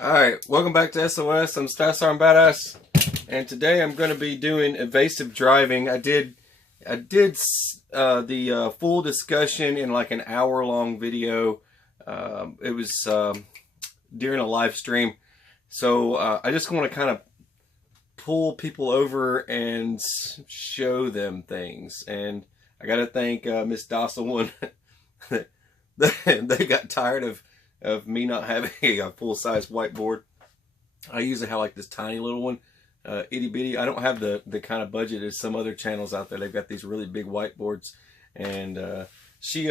Alright, welcome back to SOS. I'm Star Badass, and today I'm going to be doing evasive driving. I did the full discussion in like an hour-long video. It was during a live stream, so I just want to kind of pull people over and show them things. And I got to thank Miss Docile One. They got tired of me not having a full-size whiteboard. I usually have like this tiny little one, itty bitty. I don't have the kind of budget as some other channels out there. They've got these really big whiteboards, and she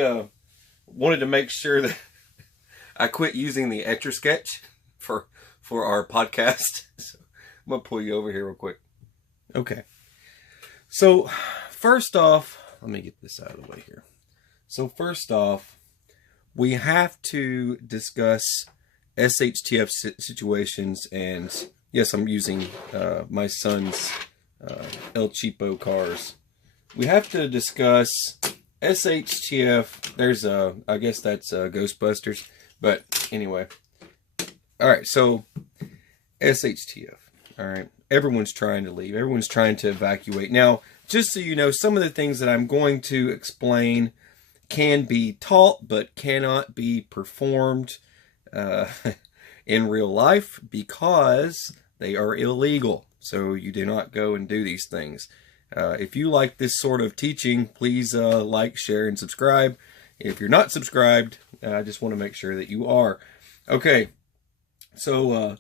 wanted to make sure that I quit using the Etch-a-Sketch for our podcast. So I'm gonna pull you over here real quick. Okay. So first off, let me get this out of the way here. So first off, we have to discuss SHTF situations, and yes, I'm using my son's El Cheapo cars. We have to discuss SHTF. There's I guess that's Ghostbusters, but anyway. All right, so SHTF. All right, everyone's trying to leave. Everyone's trying to evacuate. Now, just so you know, some of the things that I'm going to explain can be taught but cannot be performed in real life because they are illegal. So you do not go and do these things. If you like this sort of teaching, please like, share, and subscribe. If you're not subscribed, I just want to make sure that you are. Okay, so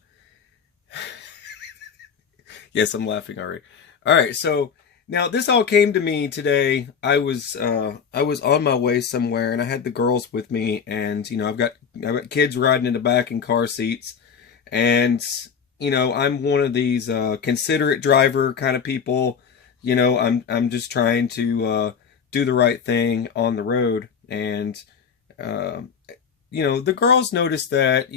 yes, I'm laughing already. All right, so now this all came to me today. I was on my way somewhere, and I had the girls with me, and you know I've got kids riding in the back in car seats, and you know I'm one of these considerate driver kind of people. You know I'm just trying to do the right thing on the road, and you know the girls noticed that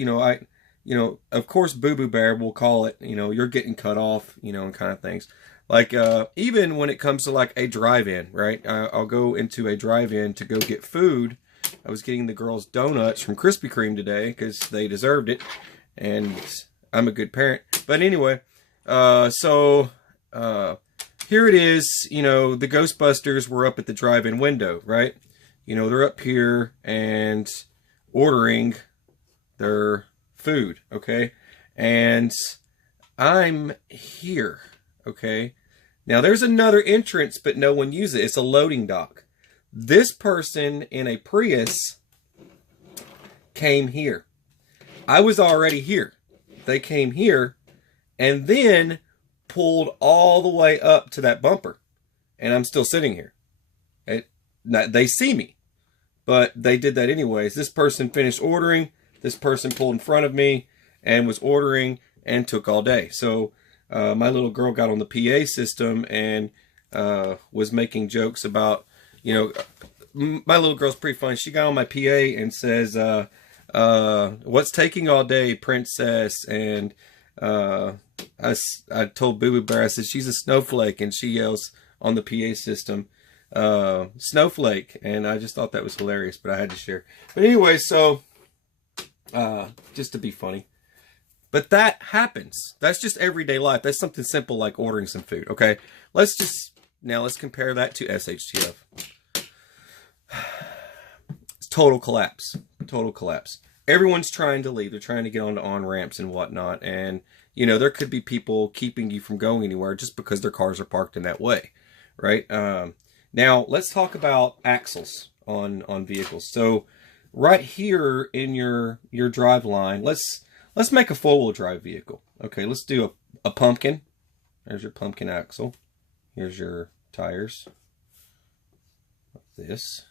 of course Boo Boo Bear will call it, you're getting cut off, and kind of things. Like, even when it comes to like a drive-in, right? I'll go into a drive-in to go get food. I was getting the girls donuts from Krispy Kreme today because they deserved it, and I'm a good parent. But anyway, so here it is. The Ghostbusters were up at the drive-in window, right? They're up here and ordering their food, okay? And I'm here. Okay, now there's another entrance, but no one uses it. It's a loading dock. This person in a Prius came here. I was already here. They came here and then pulled all the way up to that bumper. And I'm still sitting here. They see me, but they did that anyways. This person finished ordering. This person pulled in front of me and was ordering and took all day. So my little girl got on the PA system and was making jokes about, my little girl's pretty funny. She got on my PA and says, what's taking all day, princess? And I told Boo Boo Bear, I said, she's a snowflake. And she yells on the PA system, snowflake. And I just thought that was hilarious, but I had to share. But anyway, so just to be funny. But that happens. That's just everyday life. That's something simple like ordering some food, okay? Let's compare that to SHTF. It's total collapse. Total collapse. Everyone's trying to leave. They're trying to get onto on-ramps and whatnot. And, there could be people keeping you from going anywhere just because their cars are parked in that way, right? Now, let's talk about axles on vehicles. So, right here in your drive line, Let's make a four-wheel drive vehicle. Okay, let's do a pumpkin. There's your pumpkin axle. Here's your tires. This.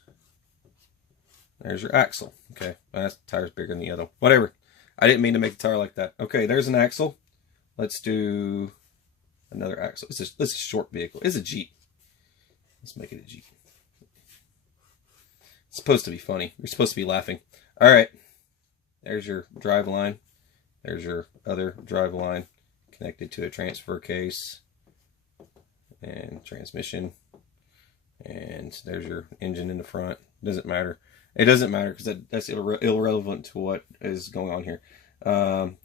There's your axle. Okay, well, that tire's bigger than the other. Whatever. I didn't mean to make a tire like that. Okay, there's an axle. Let's do another axle. This is a short vehicle. It's a Jeep. Let's make it a Jeep. It's supposed to be funny. You're supposed to be laughing. All right. There's your drive line. There's your other drive line connected to a transfer case and transmission. And there's your engine in the front. Doesn't matter. It doesn't matter because that's irrelevant to what is going on here.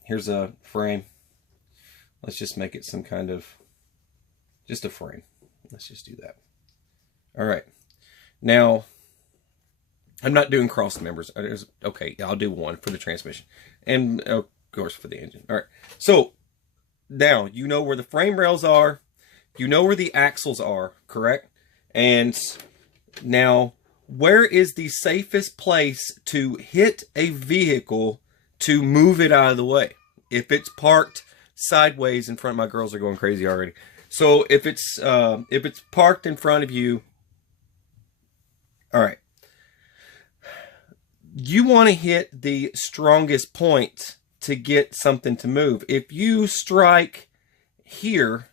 Here's a frame. Let's just make it some kind of, just a frame. Let's just do that. All right. Now, I'm not doing cross members. Okay, I'll do one for the transmission. And, of course, for the engine. All right. So, now, you know where the frame rails are. You know where the axles are, correct? And now, where is the safest place to hit a vehicle to move it out of the way? If it's parked sideways in front, my girls are going crazy already. So if it's parked in front of you, all right, you want to hit the strongest point to get something to move. If you strike here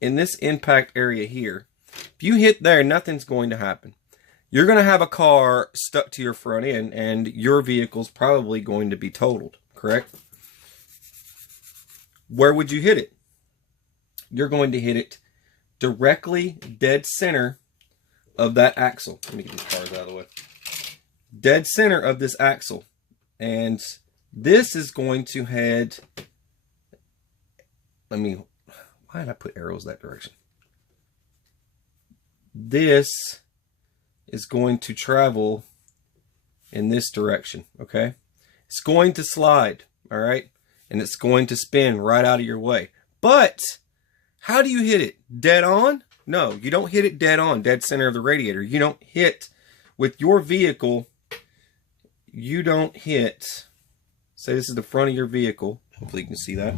in this impact area here, if you hit there, nothing's going to happen. You're going to have a car stuck to your front end, and your vehicle's probably going to be totaled, correct? Where would you hit it? You're going to hit it directly dead center of that axle. Let me get these cars out of the way. Dead center of this axle. And this is going to head... why did I put arrows that direction? This is going to travel in this direction, okay? It's going to slide, all right? And it's going to spin right out of your way. But how do you hit it? Dead on? No, you don't hit it dead on, dead center of the radiator. You don't hit with your vehicle. You don't hit, say this is the front of your vehicle. Hopefully you can see that.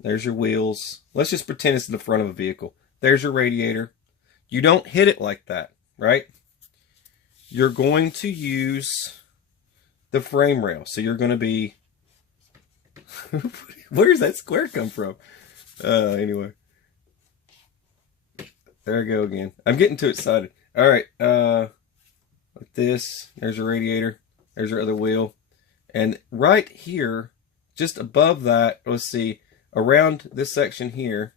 There's your wheels. Let's just pretend it's the front of a vehicle. There's your radiator. You don't hit it like that, right? You're going to use the frame rail. So you're going to be... Where does that square come from? Anyway. There we go again. I'm getting too excited. All right. Like this. There's your radiator. There's your other wheel. And right here, just above that, let's see, around this section here,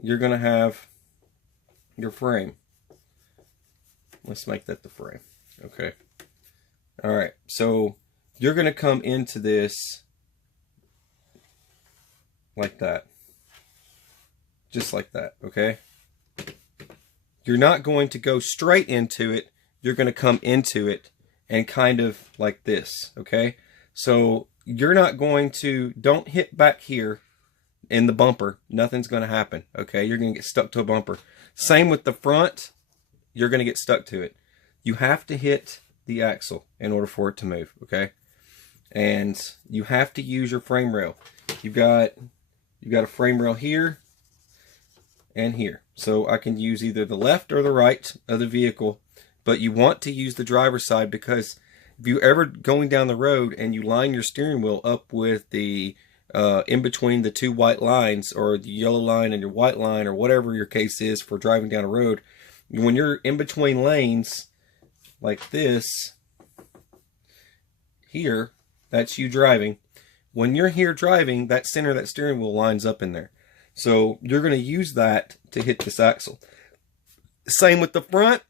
you're going to have your frame. Let's make that the frame. Okay. All right. So you're going to come into this like that. Just like that. Okay. You're not going to go straight into it. You're going to come into it and kind of like this. Okay. So you're not going to, don't hit back here in the bumper. Nothing's going to happen. Okay. You're going to get stuck to a bumper. Same with the front. You're going to get stuck to it. You have to hit the axle in order for it to move. Okay. And you have to use your frame rail. You've got a frame rail here and here. So I can use either the left or the right of the vehicle, but you want to use the driver's side because if you're ever going down the road and you line your steering wheel up with the in between the two white lines, or the yellow line and your white line, or whatever your case is for driving down a road, when you're in between lanes like this here, that's you driving. When you're here driving, that center of that steering wheel lines up in there. So you're going to use that to hit this axle. Same with the front,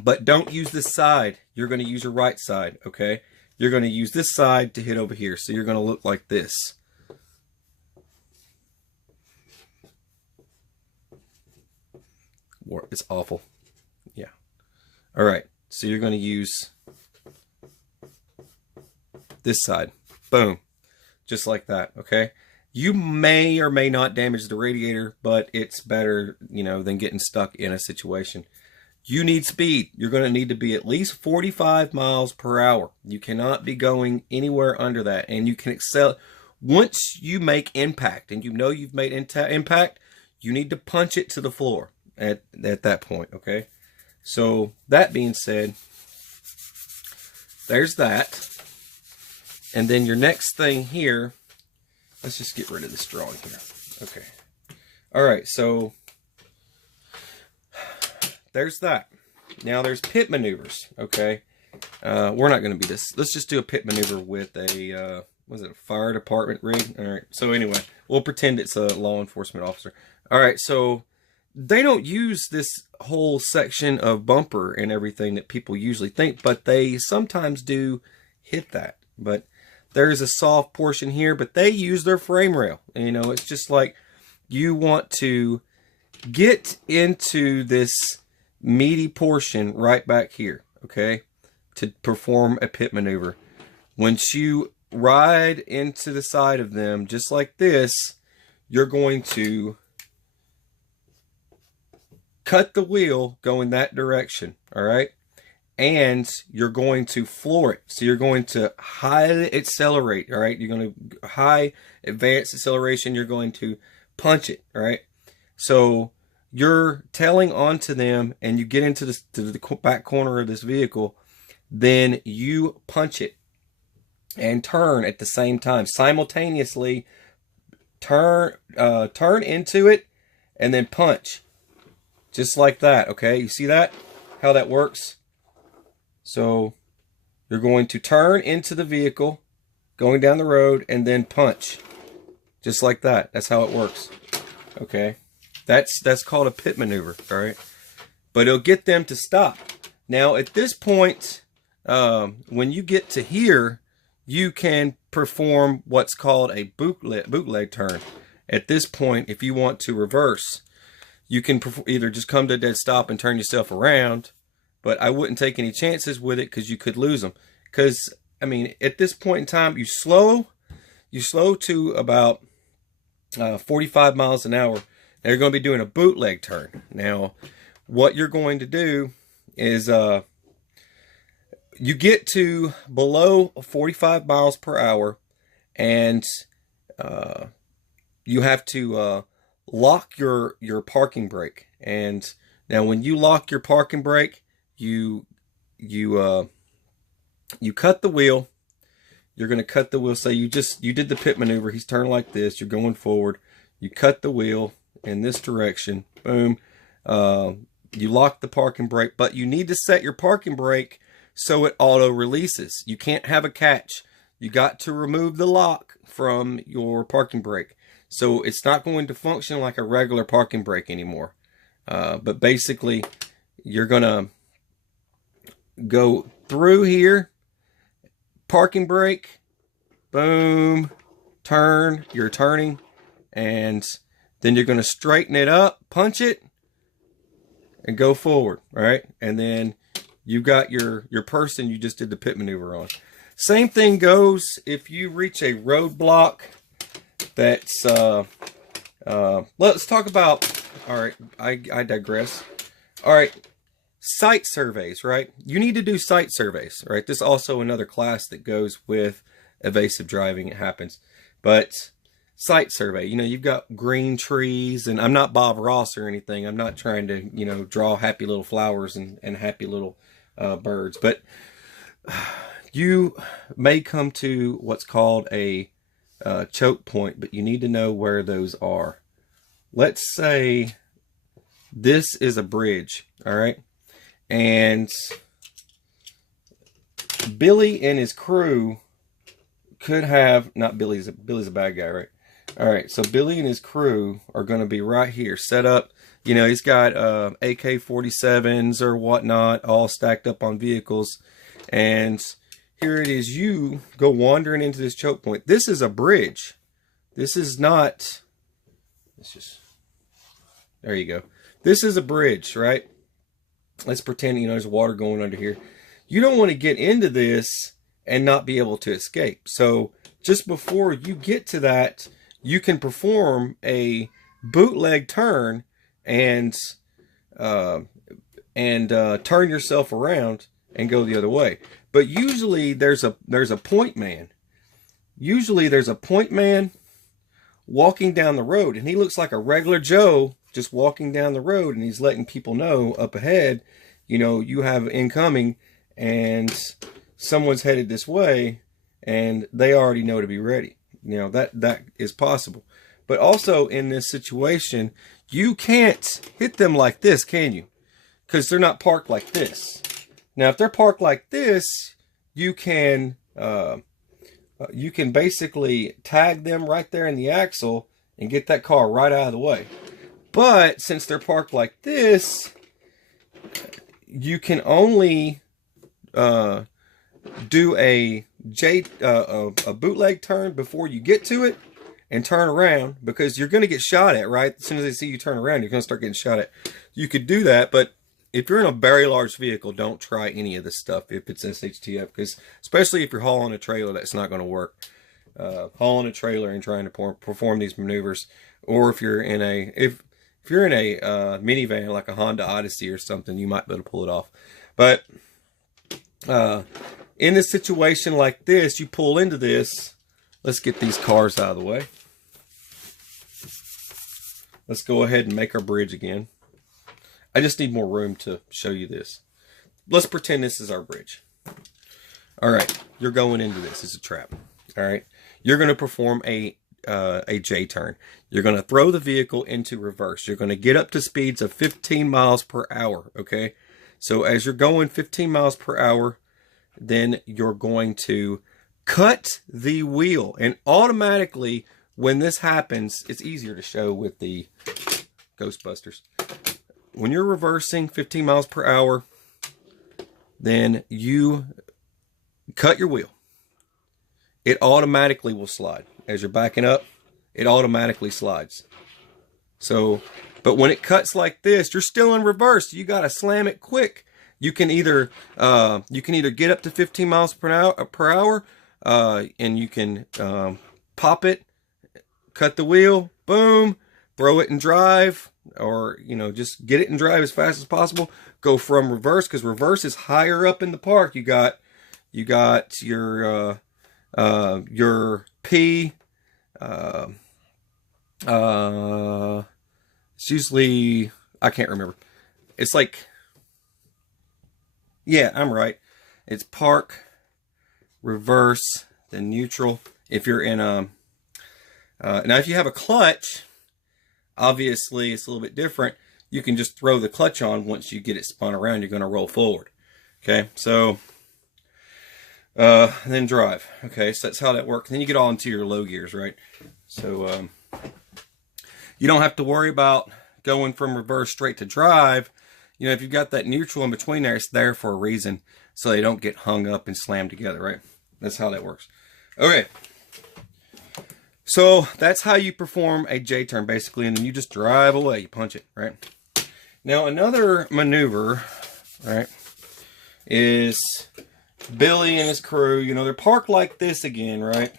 but don't use this side. You're going to use your right side, okay? You're going to use this side to hit over here. So you're going to look like this. It's awful. Yeah. All right. So you're going to use this side. Boom. Just like that, okay? You may or may not damage the radiator, but it's better, than getting stuck in a situation. You need speed. You're going to need to be at least 45 miles per hour. You cannot be going anywhere under that. And you can excel. Once you make impact, and you've made impact, you need to punch it to the floor at that point, okay? So, that being said, there's that. And then your next thing here, let's just get rid of this drawing here. Okay. All right, so there's that. Now there's pit maneuvers, okay? We're not going to be this. Let's just do a pit maneuver with a, a fire department rig? All right, so anyway, we'll pretend it's a law enforcement officer. All right, so they don't use this whole section of bumper and everything that people usually think, but they sometimes do hit that. But there's a soft portion here, but they use their frame rail. You know, it's just like you want to get into this meaty portion right back here, okay, to perform a pit maneuver. Once you ride into the side of them just like this, you're going to cut the wheel going that direction, all right? And you're going to floor it. So you're going to highly accelerate, all right? You're going to high advanced acceleration. You're going to punch it, all right? So you're tailing onto them and you get into the back corner of this vehicle. Then you punch it and turn at the same time. Simultaneously turn into it and then punch. Just like that, okay? You see that? How that works? So you're going to turn into the vehicle, going down the road, and then punch. Just like that. That's how it works. Okay? That's called a pit maneuver, all right? But it'll get them to stop. Now, at this point, when you get to here, you can perform what's called a bootleg turn. At this point, if you want to reverse, you can either just come to a dead stop and turn yourself around, but I wouldn't take any chances with it because you could lose them. Because, I mean, at this point in time, you slow to about 45 miles an hour. Now you're going to be doing a bootleg turn. Now, what you're going to do is you get to below 45 miles per hour, and you have to lock your parking brake. And now when you lock your parking brake, you cut the wheel. You're going to cut the wheel. Say you did the pit maneuver. He's turned like this. You're going forward. You cut the wheel in this direction. Boom. You lock the parking brake, but you need to set your parking brake so it auto releases. You can't have a catch. You got to remove the lock from your parking brake. So it's not going to function like a regular parking brake anymore. But basically, you're going to go through here, parking brake, boom, turn, you're turning, and then you're going to straighten it up, punch it, and go forward, all right? And then you've got your person you just did the pit maneuver on. Same thing goes if you reach a roadblock that's, let's talk about, all right, I digress. All right, site surveys, right? You need to do site surveys, right? This is also another class that goes with evasive driving. It happens. But site survey, you know, you've got green trees, and I'm not Bob Ross or anything. I'm not trying to, you know, draw happy little flowers and happy little birds. But you may come to what's called a choke point, but you need to know where those are. Let's say this is a bridge, all right? And Billy and his crew could have, not Billy's a bad guy, right? All right, so Billy and his crew are going to be right here, set up. You know, he's got AK-47s or whatnot all stacked up on vehicles. And here it is, you go wandering into this choke point. This is a bridge. This is not, it's just, there you go. This is a bridge, right? Let's pretend, you know, there's water going under here. You don't want to get into this and not be able to escape. So just before you get to that, you can perform a bootleg turn and turn yourself around and go the other way. But usually there's a point man. Usually there's a point man walking down the road, and he looks like a regular Joe just walking down the road, and he's letting people know up ahead, you know, you have incoming and someone's headed this way, and they already know to be ready. You know, that is possible. But also in this situation, you can't hit them like this, can you? Because they're not parked like this. Now, if they're parked like this, you can basically tag them right there in the axle and get that car right out of the way. But since they're parked like this, you can only do a bootleg turn before you get to it and turn around, because you're going to get shot at, right? As soon as they see you turn around, you're going to start getting shot at. You could do that, but if you're in a very large vehicle, don't try any of this stuff if it's SHTF, because especially if you're hauling a trailer, that's not going to work. Hauling a trailer and trying to perform these maneuvers, or if you're in a minivan like a Honda Odyssey or something, you might be able to pull it off. But in a situation like this, you pull into this. Let's get these cars out of the way. Let's go ahead and make our bridge again. I just need more room to show you this. Let's pretend this is our bridge. All right, you're going into this. It's a trap. All right, you're going to perform a J-turn. You're going to throw the vehicle into reverse. You're going to get up to speeds of 15 miles per hour, okay? So as you're going 15 miles per hour, then you're going to cut the wheel. And automatically, when this happens, it's easier to show with the Ghostbusters. When you're reversing 15 miles per hour, then you cut your wheel. It automatically will slide. As you're backing up, it automatically slides. So, but when it cuts like this, you're still in reverse. You got to slam it quick. You can either get up to 15 miles per hour, and you can pop it, cut the wheel, boom, throw it and drive, or just get it and drive as fast as possible. Go from reverse, because reverse is higher up in the park. You got your P. It's usually, I can't remember. It's like, yeah, I'm right. It's park, reverse, then neutral. If you're in now if you have a clutch, obviously it's a little bit different. You can just throw the clutch on. Once you get it spun around, you're going to roll forward. Okay, so then drive. Okay, so that's how that works. Then you get all into your low gears, right? So you don't have to worry about going from reverse straight to drive. If you've got that neutral in between there, it's there for a reason, so they don't get hung up and slammed together, right? That's how that works. Okay, so that's how you perform a J-turn, basically, and then you just drive away. You punch it, right? Now, another maneuver, right, is Billy and his crew. They're parked like this again, right?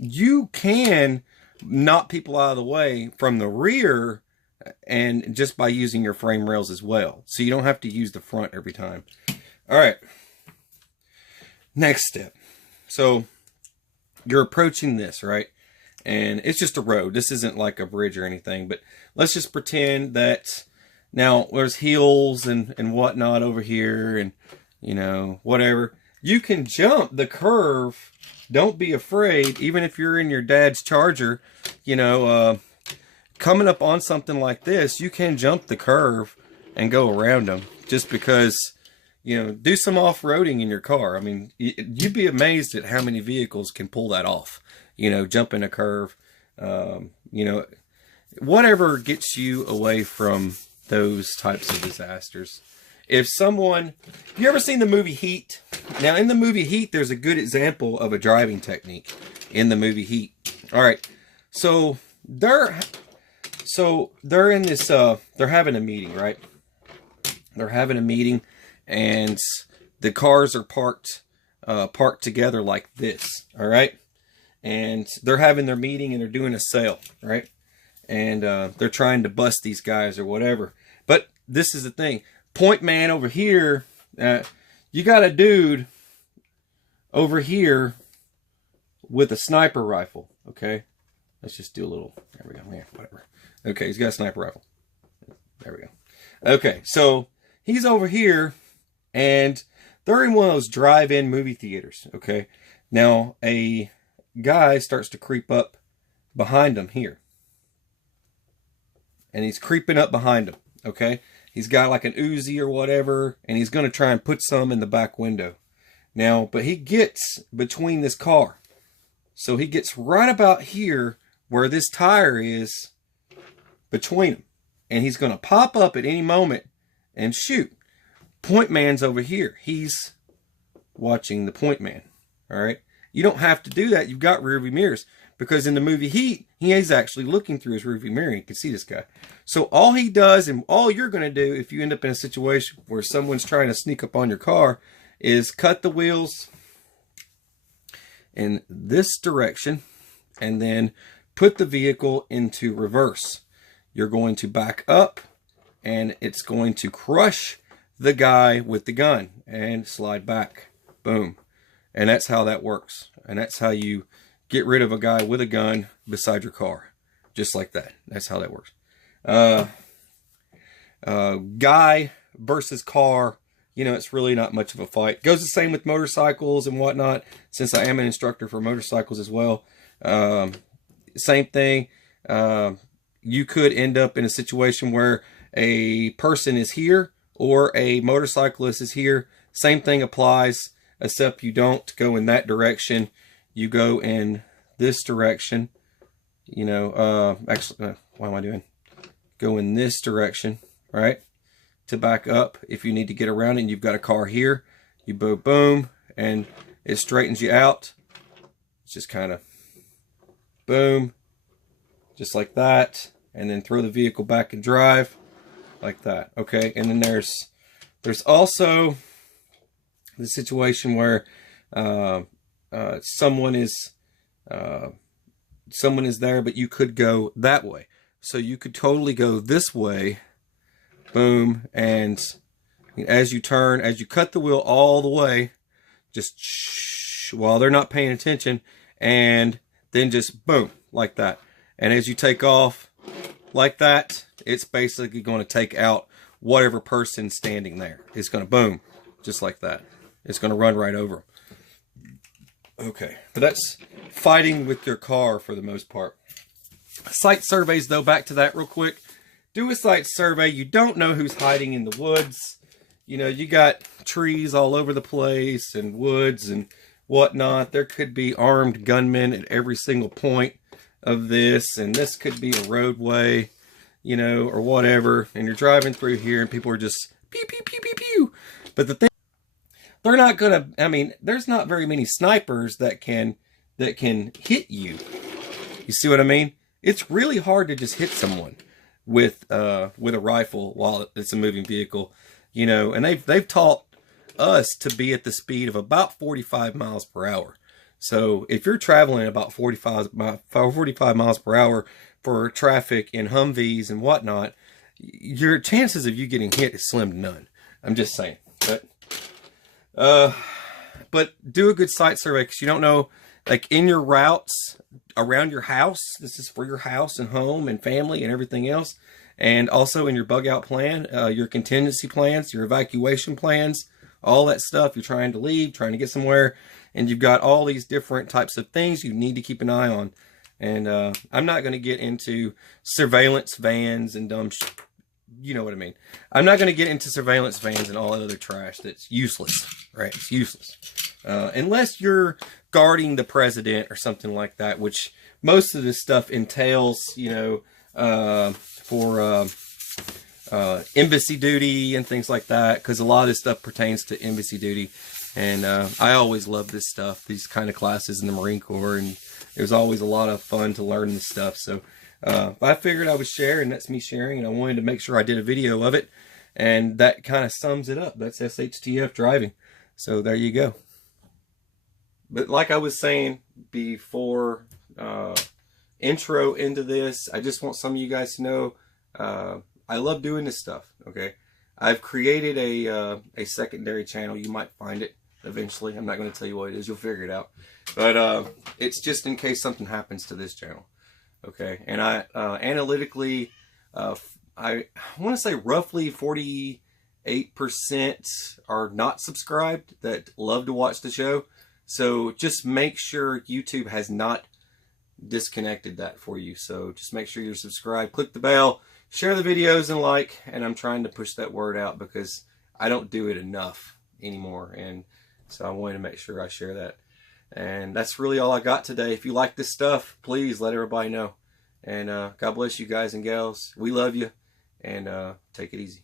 You can knock people out of the way from the rear, and just by using your frame rails as well. So you don't have to use the front every time. All right. Next step. So you're approaching this, right? And it's just a road. This isn't like a bridge or anything, but let's just pretend that now there's hills and whatnot over here, and whatever. You can jump the curve. Don't be afraid. Even if you're in your dad's Charger, coming up on something like this, you can jump the curve and go around them, just because, do some off-roading in your car. I mean, you'd be amazed at how many vehicles can pull that off, jumping a curve, whatever gets you away from those types of disasters. If you ever seen the movie Heat? Now, in the movie Heat, there's a good example of a driving technique in the movie Heat. All right, so they're in this, they're having a meeting, right? They're having a meeting, and the cars are parked together like this, all right? And they're having their meeting, and they're doing a sale, right? And they're trying to bust these guys or whatever. But this is the thing. Point man over here, you got a dude over here with a sniper rifle, okay? Let's just do a little, there we go, yeah, whatever. Okay, he's got a sniper rifle. There we go. Okay, so he's over here, and they're in one of those drive-in movie theaters, okay? Now, a guy starts to creep up behind him here. And he's creeping up behind him, okay? He's got like an Uzi or whatever, and he's going to try and put some in the back window. Now, but he gets between this car. So he gets right about here where this tire is, between them. And he's going to pop up at any moment and shoot. Point man's over here. He's watching the point man. All right. You don't have to do that. You've got rear view mirrors, because in the movie Heat, he is actually looking through his rear view mirror. You can see this guy. So all he does, and all you're going to do if you end up in a situation where someone's trying to sneak up on your car, is cut the wheels in this direction and then put the vehicle into reverse. You're going to back up, and it's going to crush the guy with the gun and slide back. Boom. And that's how that works. And that's how you get rid of a guy with a gun beside your car. Just like that. That's how that works. Guy versus car, you know, it's really not much of a fight. Goes the same with motorcycles and whatnot, since I am an instructor for motorcycles as well. Same thing. You could end up in a situation where a person is here or a motorcyclist is here. Same thing applies, except you don't go in that direction. You go in this direction. You know, actually, what am I doing? Go in this direction, right? To back up if you need to get around it and you've got a car here. You boom, boom, and it straightens you out. It's just kind of boom, just like that. And then throw the vehicle back and drive like that. Okay, and then there's also the situation where someone is there, but you could go that way. So you could totally go this way, boom, and as you turn, as you cut the wheel all the way, just while they're not paying attention, and then just boom, like that. And as you take off like that, it's basically going to take out whatever person standing there. It's going to boom, just like that. It's going to run right over them. Okay, but that's fighting with your car for the most part. Sight surveys, though, back to that real quick. Do a sight survey. You don't know who's hiding in the woods. You know, you got trees all over the place and woods and whatnot. There could be armed gunmen at every single point of this, and this could be a roadway, you know, or whatever. And you're driving through here and people are just pew, pew, pew, pew, pew. But the thing, they're not gonna, I mean, there's not very many snipers that can hit you. You see what I mean? It's really hard to just hit someone with a rifle while it's a moving vehicle, you know. And they've taught us to be at the speed of about 45 miles per hour. So if you're traveling about 45 miles per hour for traffic in Humvees and whatnot, your chances of you getting hit is slim to none. I'm just saying. But do a good sight survey, because you don't know, like in your routes around your house, this is for your house and home and family and everything else. And also in your bug out plan, your contingency plans, your evacuation plans, all that stuff. You're trying to leave, trying to get somewhere, and you've got all these different types of things you need to keep an eye on. And I'm not going to get into surveillance vans and dumb you know what I mean. I'm not going to get into surveillance vans and all that other trash that's useless, right? It's useless. Unless you're guarding the president or something like that, which most of this stuff entails, you know, for embassy duty and things like that, because a lot of this stuff pertains to embassy duty. And I always love this stuff, these kind of classes in the Marine Corps, and it was always a lot of fun to learn this stuff. So I figured I would share, and that's me sharing, and I wanted to make sure I did a video of it, and that kind of sums it up. That's SHTF driving. So there you go. But like I was saying before, intro into this, I just want some of you guys to know I love doing this stuff. Okay, I've created a secondary channel. You might find it eventually. I'm not going to tell you what it is. You'll figure it out. But it's just in case something happens to this channel. Okay, and I analytically, I want to say roughly 48% are not subscribed that love to watch the show. So just make sure YouTube has not disconnected that for you. So just make sure you're subscribed, click the bell, share the videos, and like. And I'm trying to push that word out because I don't do it enough anymore. And so I wanted to make sure I share that. And that's really all I got today. If you like this stuff, please let everybody know. And God bless you guys and gals. We love you. And take it easy.